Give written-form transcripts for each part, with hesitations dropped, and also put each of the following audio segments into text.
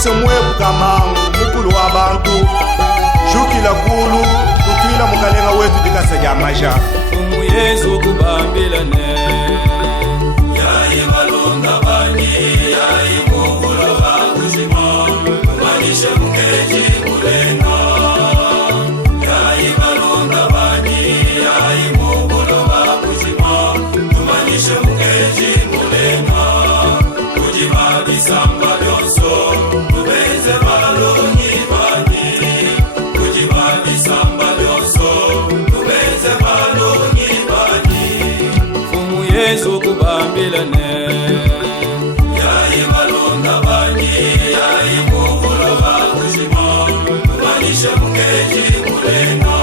mose mwebu kama mukulu wa bantu jukila kulu tutwila mukalenga wetu dikasa ja maja Fumu Yesu kubambilane Yai balonda bani yai mukulu wa kuzima Tumanishe mkeji mulenga Yai balonda bani yai mukulu wa kuzima Tumanishe mkeji mulenga Kujima bisamba byonso Tubeze balonyi bani Kujima bisamba byonso Tubeze balonyi bani Fumu Yesu kubambilane Yai balonda bani yai mukulu wa kuzima Tumanishe mkeji mulenga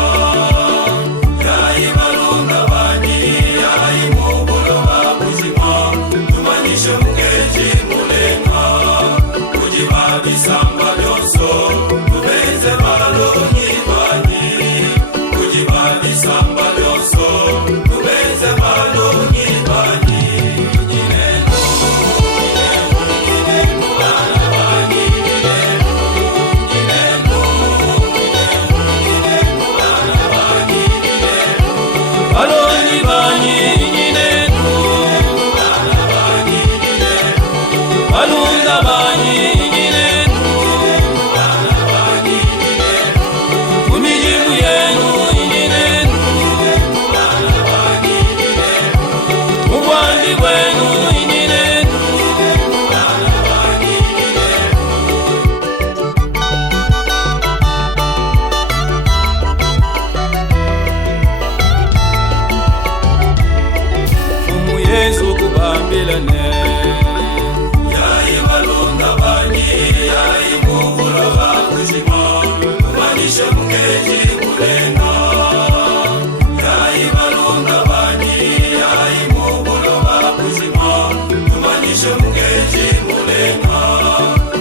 Yai balonda bani yai mukulu wa kuzima Tumanishe mkeji mulenga Kujima bisamba byonso Tubeze balonyi bani Kujima bisamba byonso Tubeze balonyi bani Baloni bani nyinenu Balunda bani nyinenu Kumijimu yenu nyinenu Mubwandi bwenu nyinenu Fumu Yesu kubambilane Yai balonda bani yai mukulu wa kuzima Tumanishe mkeji mulenga Yai balonda bani yai mukulu wa kuzima Tumanishe mkeji mulenga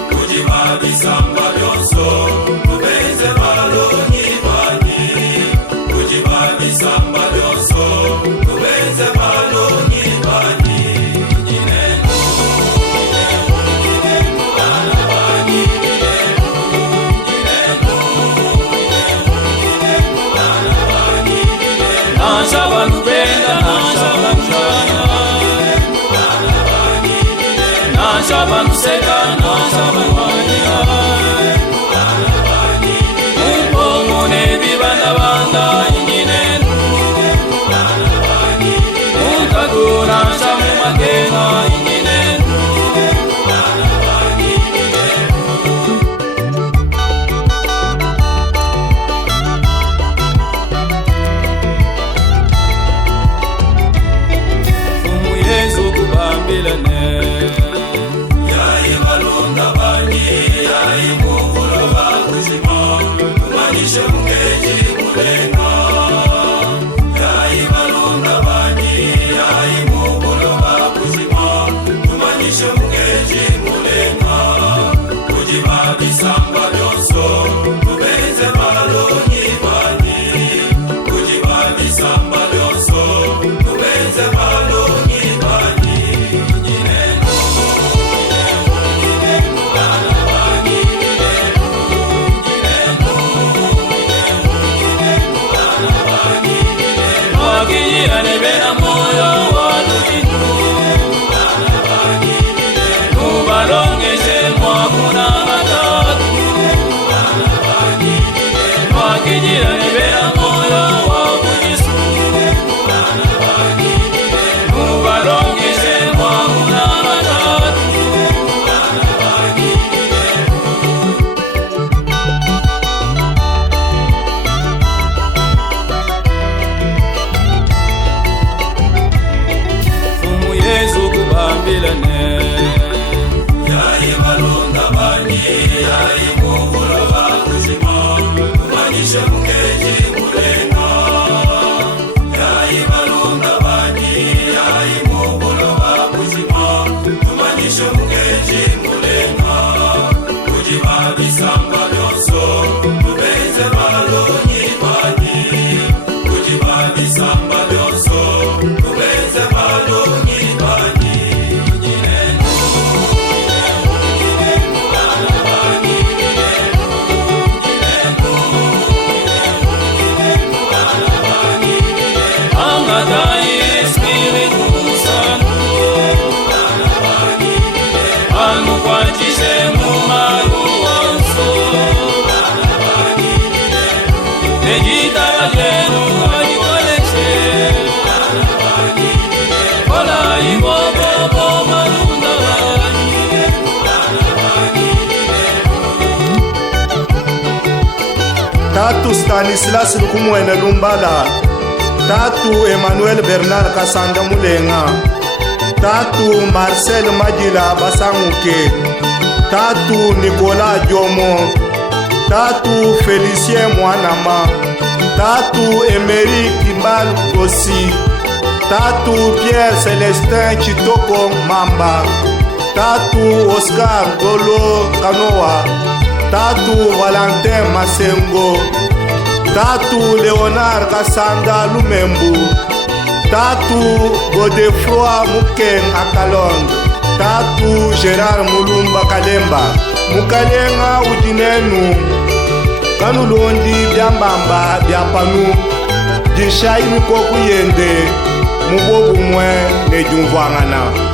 Kujima bisamba byonso Tubeze balonyi bani Kujima bisamba byonso Tubeze balonyi bani Nashaba nupenda nashaba nshana Nashaba nuseka nashaba nwanya Mumpongo nebibanda banda nyinenu Munkagura nshamu makenga nyinenu Fumu Yesu kubambilane Yai balonda bani Tatu Stanislas Lukumwene Lumbala, Tatu Emmanuel Bernard Kasanda Mulenga, Tatu Marcel Magila Basanguke, Tatu Nicolas Diomo, Tatu Félicien Mwanama, Tatu Emery Kimbal Gossi, Tatu Pierre Célestin Chitoko Mamba, Tatu Oscar Golo Kanoa, Tatu Valentin Masengo, Tatu Leonard Kasanda Lumembu, Tatu Godefroy Muken Akalong, Tatu Gérard Mulumba Kalemba, Mukalenga Ujinenu, Kanulondi Biambamba Biapanu, Jishai Mikoku Yende, Mubobu Mwe Nejumvangana.